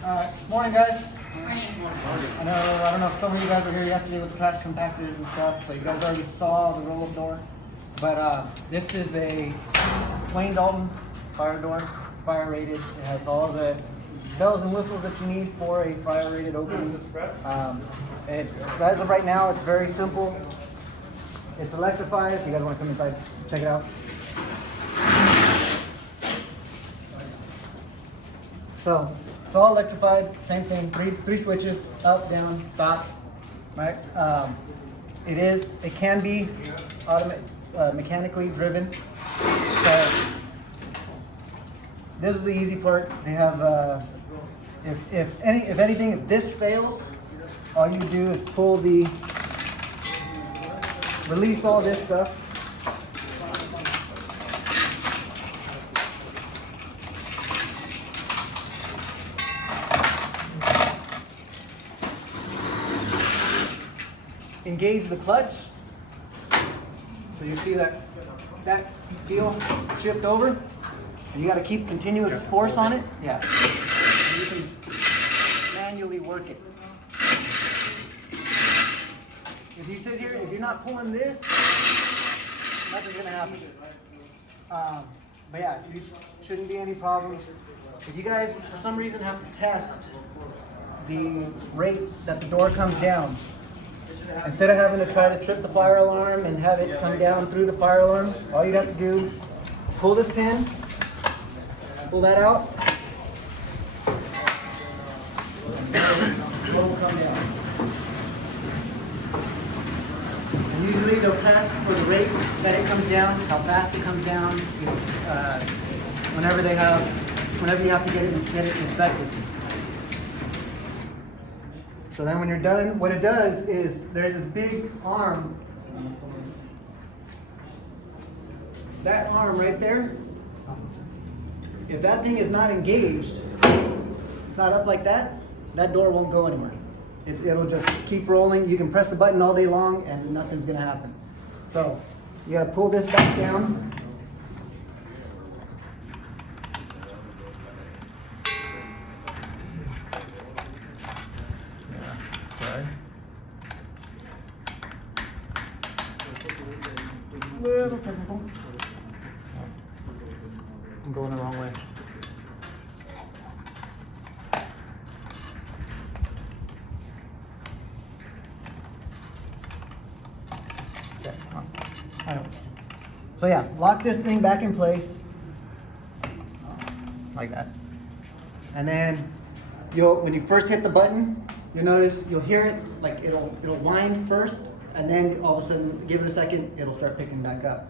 Morning, guys. Morning. I don't know if some of you guys were here yesterday with the trash compactors and stuff, so you guys already saw the roll-up door. But this is a Wayne Dalton fire door. It's fire rated. It has all the bells and whistles that you need for a fire rated opening. As of right now, it's very simple. It's electrified. If you guys want to come inside, check it out. So it's all electrified, same thing, three switches, up, down, stop, right? It can be mechanically driven. So this is the easy part. They have, if anything, if this fails, all you do is release all this stuff. Engage the clutch. So you see that wheel shift over, and you got to keep continuous force on it. Yeah. And you can manually work it. If you sit here, if you're not pulling this, nothing's gonna happen. But yeah, you shouldn't be any problems. If you guys, for some reason, have to test the rate that the door comes down, instead of having to try to trip the fire alarm and have it come down through the fire alarm, all you have to do, pull this pin, pull that out, and it will come down. And usually they'll test for the rate that it comes down, how fast it comes down, whenever you have to get it inspected. So then when you're done, what it does is there's this big arm. That arm right there, if that thing is not engaged, it's not up like that, that door won't go anywhere. It'll just keep rolling. You can press the button all day long and nothing's gonna happen. So you gotta pull this back down. Little technical. I'm going the wrong way. Okay, so yeah, lock this thing back in place like that, and then when you first hit the button, you'll hear it like it'll wind first. And then all of a sudden, give it a second, it'll start picking back up.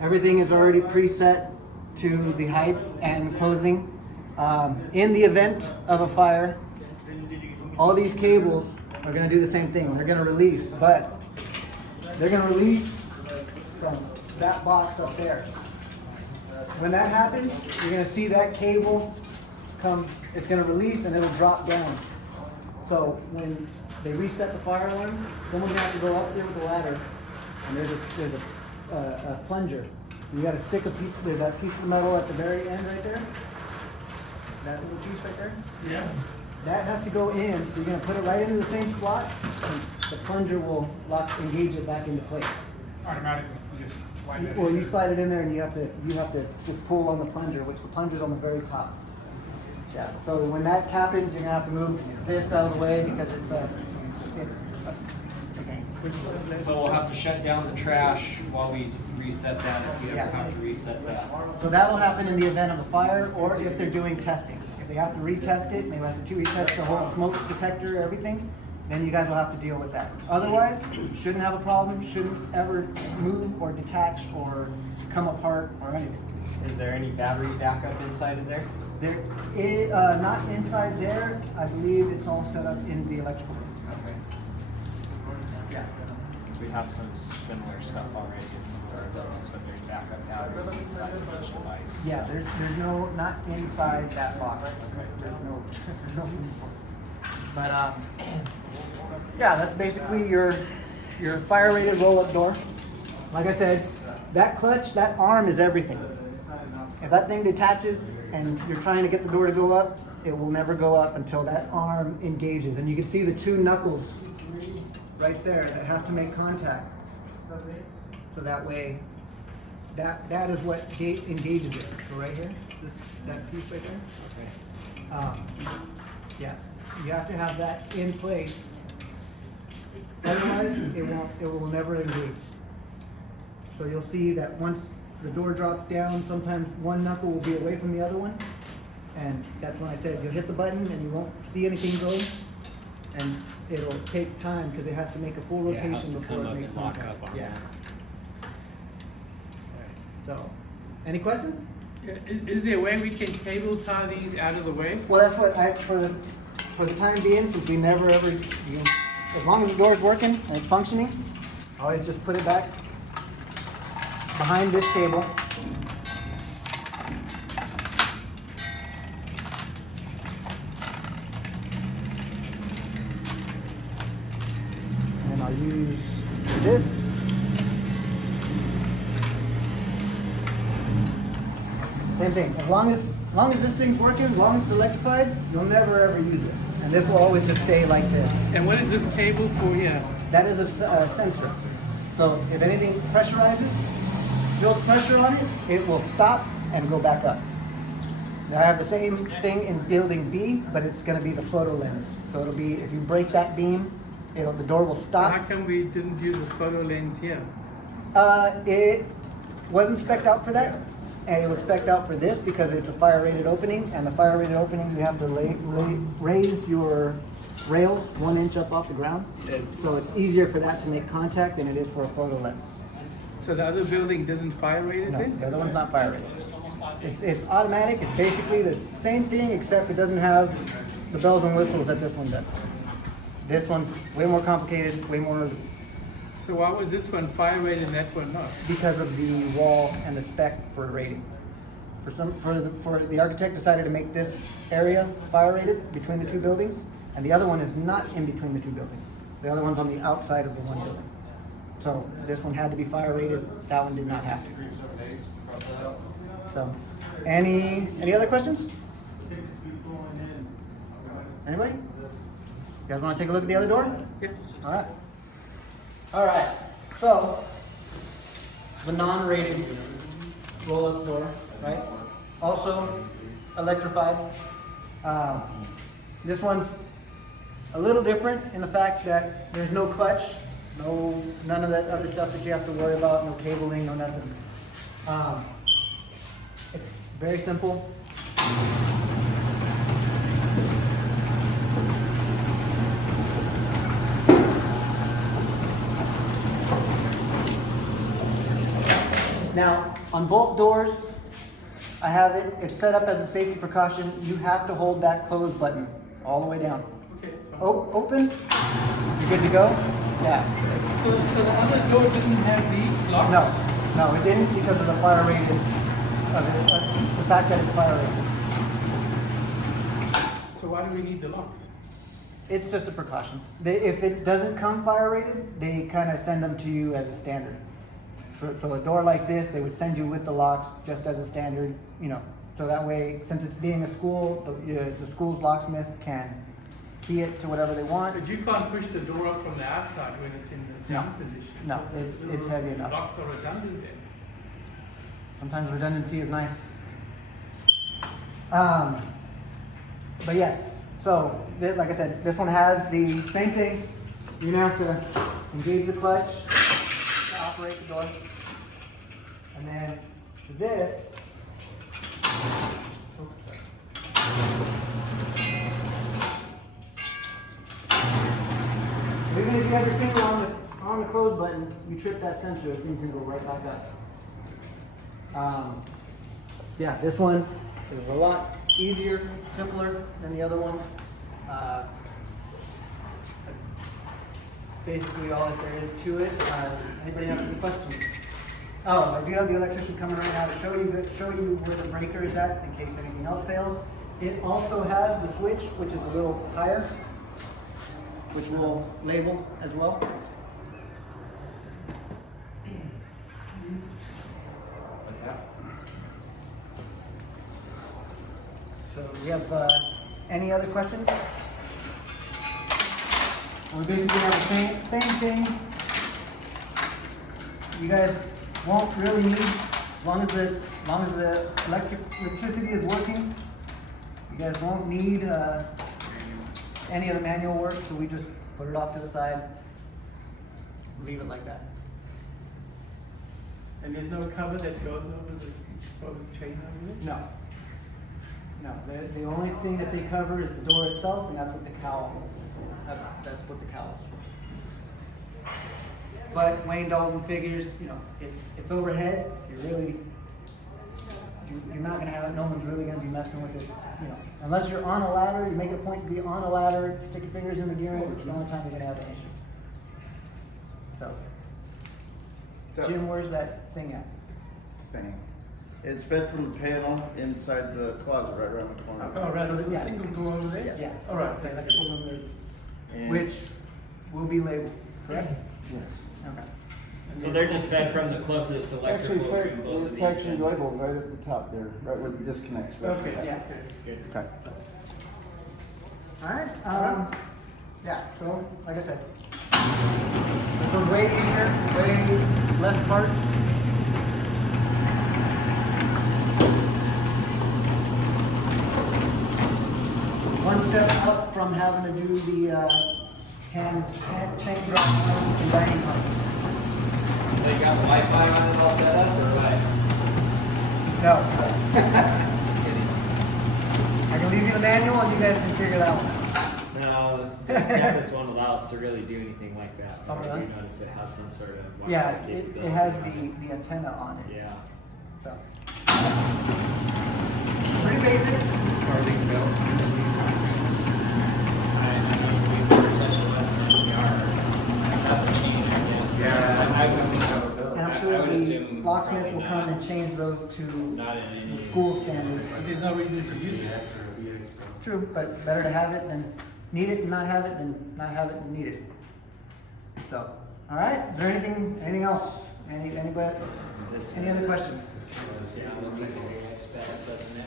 Everything is already preset to the heights and closing. In the event of a fire, all these cables are going to do the same thing. They're going to release, but they're going to release from that box up there. When that happens, you're going to see that cable come, it's going to release and it'll drop down. So when they reset the fire alarm, someone's going to have to go up there with a ladder, and there's a plunger. You got to stick there's that piece of metal at the very end right there. That little piece right there? Yeah. That has to go in, so you're going to put it right into the same slot, and the plunger will engage it back into place. Automatically, you just slide it. Or you slide it in there, and you have to just pull on the plunger, which the plunger's on the very top. Yeah. So when that happens, you're gonna have to move this out of the way because it's okay. So we'll have to shut down the trash while we reset that if you ever Yeah. have to reset that. So that will happen in the event of a fire, or if they're doing testing. If they have to retest it, they have to retest the whole smoke detector, everything, then you guys will have to deal with that. Otherwise, shouldn't have a problem, shouldn't ever move or detach or come apart or anything. Is there any battery backup inside of there? There is, not inside there. I believe it's all set up in the electrical room. Okay. Yeah. So we have some similar stuff already in some of our buildings, but there's backup batteries inside of each device. Yeah, there's no, not inside that box. There's no room for it. But yeah, that's basically your fire rated roll-up door. Like I said, that clutch, that arm is everything. If that thing detaches and you're trying to get the door to go up, it will never go up until that arm engages. And you can see the two knuckles right there that have to make contact. So that way, that is what engages it. So right here, that piece right there. Yeah, you have to have that in place. Otherwise, it will never engage. So you'll see that once the door drops down, sometimes one knuckle will be away from the other one. And that's when I said you'll hit the button and you won't see anything go. And it'll take time because it has to make a full rotation before it makes contact. Yeah. So, any questions? Is there a way we can cable tie these out of the way? Well, that's what for the time being, since we never ever, as long as the door is working and it's functioning, I always just put it back behind this cable. And I'll use this. Same thing. As long as this thing's working, as long as it's electrified, you'll never ever use this. And this will always just stay like this. And what is this cable for here? That is a sensor. So if anything pressurizes, feels pressure on it, it will stop and go back up. Now I have the same thing in building B, but it's going to be the photo lens. So it'll be, if you break that beam, the door will So stop. how come we didn't use the photo lens here? It wasn't spec'd out for that. And it was spec'd out for this because it's a fire rated opening, and the fire rated opening, you have to raise your rails 1 inch up off the ground. So it's easier for that to make contact than it is for a photo lens. So the other building doesn't fire rated No, then? the other one's not fire rated. It's automatic. It's basically the same thing, except it doesn't have the bells and whistles that this one does. This one's way more complicated, way more, So why was this one fire rated and that one not? because of the wall and the spec for rating. For the architect decided to make this area fire rated between the two buildings, and the other one is not in between the two buildings. The other one's on the outside of the one building. So this one had to be fire rated. That one did not have to. So, any other questions? Anybody? You guys want to take a look at the other door? Yeah. All right. All right. So, the non-rated roll-up door, right? Also electrified. This one's a little different in the fact that there's no clutch, none of that other stuff that you have to worry about, no cabling, no nothing. It's very simple. Now, on both doors, I have it's set up as a safety precaution. You have to hold that close button all the way down. Okay. Open, you're good to go? Yeah. So the other door didn't have these locks? No, it didn't because of the fire rated, the fact that it's fire rated. So why do we need the locks? It's just a precaution. If it doesn't come fire rated, they kind of send them to you as a standard. So a door like this, they would send you with the locks just as a standard, so that way, since it's being a school, the school's locksmith can key it to whatever they want. But you can't push the door up from the outside when it's in the down position. No, So it's heavy the enough. locks are redundant then. Sometimes redundancy is nice. But yes, so like I said, this one has the same thing. You're gonna have to engage the clutch to operate the door. And then this, even if you have your finger on the close button, you trip that sensor, things can go right back up. Yeah, this one is a lot easier, simpler than the other one. Basically all that there is to it. Anybody have any questions? Oh, I do have the electrician coming right now to show you where the breaker is at in case anything else fails. It also has the switch, which is a little higher. which we'll label as well. What's that? So we have any other questions? We basically have the same thing. You guys won't really need, as long as the electricity is working, you guys won't need any of the manual work, so we just put it off to the side, leave it like that. And there's no cover that goes over the exposed chain over it? No. No, the only thing that they cover is the door itself, and that's what the cowl, that's what the cowl is for. But Wayne Dalton figures, you know, it's overhead, you're not gonna have it, no one's really gonna be messing with it, you know. Unless you're on a ladder, you make it a point to be on a ladder, stick your fingers in the gearing, it's the only time you're gonna have an issue. So, Jim, where's that thing at? Thing. It's fed from the panel inside the closet right around the corner. Oh, rather than the Yeah. single door over there? Yeah. All right. Okay, that's what we're- And- which will be labeled, correct? Yes. Okay. So they're just fed from the closest It's electrical actually, room both of it's these. actually labeled right at the top there, right where the disconnects. Right Okay, there. Yeah. okay. Good. Okay. Alright, yeah, so, like I said, this one's way easier, way less parts. One step up from having to do the hand chain drop and binding parts. So you got Wi-Fi on it all set up, or what? No, Just kidding. I can leave you the manual and you guys can figure it out. No, the campus won't allow us to really do anything like that. Oh, But I really? do notice it has some sort of Wi-Fi Yeah, capability. it has on it. the antenna on it, Yeah. so. Pretty basic. Carving belt. I know we were touching last time we are. That's a chain, I guess. Yeah, I would think so. And I'm I sure would the assume locksmith probably will come not. and change those to Not in any. the school standard. But there's no reason to use it. True, but better to have it than need it and not have it than not have it and need it. So, all right, is there anything else? Anybody, Is it- any other questions? Yeah, it looks like a very nice bed, doesn't it?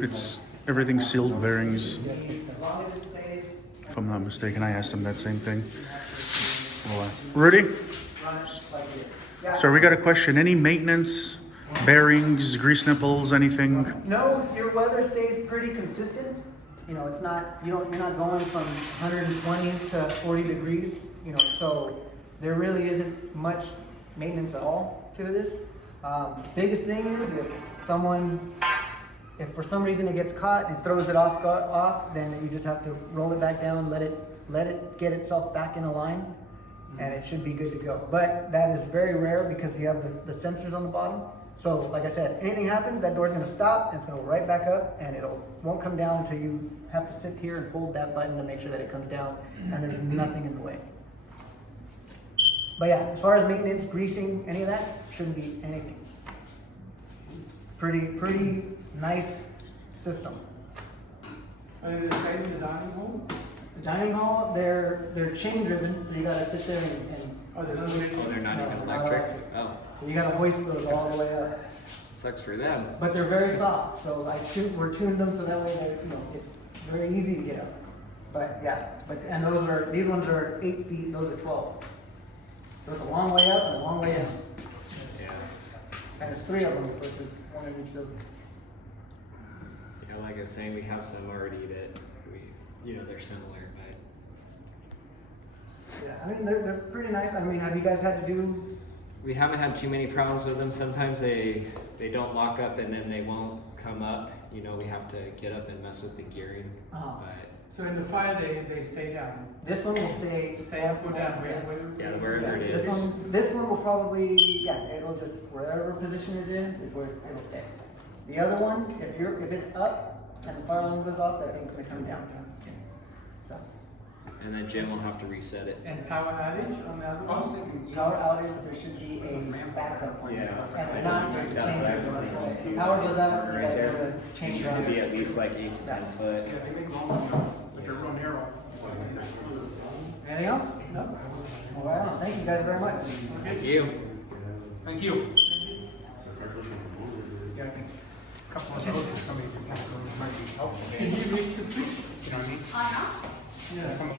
It's everything sealed bearings, As long as it stays, if I'm not mistaken. I asked them that same thing. Ready? run it like it. Yeah. So we got a question. Any maintenance, bearings, grease nipples, anything? No, your weather stays pretty consistent. You know, it's not, you're not going from 120 to 40 degrees, you know, so there really isn't much maintenance at all to this. Biggest thing is if for some reason it gets caught and throws it off, then you just have to roll it back down, let it get itself back in a line, and it should be good to go. But that is very rare because you have the sensors on the bottom. So like I said, anything happens, that door's gonna stop, and it's gonna go right back up, and won't come down until you have to sit here and hold that button to make sure that it comes down, and there's nothing in the way. But yeah, as far as maintenance, greasing, any of that, shouldn't be anything. It's pretty nice system. Are they the same in the dining hall? The dining hall, they're chain driven, so you gotta sit there and Oh, they're not Oh, they're not No, even they're not electric? electric. Oh, so you gotta hoist those all the way up. sucks for them. But they're very soft, so we're tuned them so that way it's very easy to get up. But yeah, and these ones are 8 feet, those are 12. So it's a long way up and a long way down. Yeah. And there's 3 of them versus 1 in each building. Yeah, like I was saying, we have some already that they're similar, but Yeah, I mean, they're pretty nice. I mean, have you guys had to do, we haven't had too many problems with them. Sometimes they don't lock up and then they won't come up. You know, we have to get up and mess with the gearing. Uh-huh. But So in the fire, they stay down. this one will stay. Stay up or down? yeah, wherever it Yeah, is. this one will probably, it'll just, wherever position it's in is where it'll stay. The other one, if it's up and the fire alarm goes off, that thing's gonna come down. So, and then Jim will have to reset it. And power outage on the other one? Power outage, there should be a backup one. Yeah. And if not, there's a That's what I was change. thinking. Power goes out, you Right gotta there. go to It change needs to be around. at least like 8 to 10 foot. Yeah, they make long ones now, like a real narrow. Anything else? No. All right, on. Thank you guys very much. Thank you. Thank you. Yeah, I think a couple of those, somebody might be helpful. Can you reach the switch? You know what I mean? Yeah, some.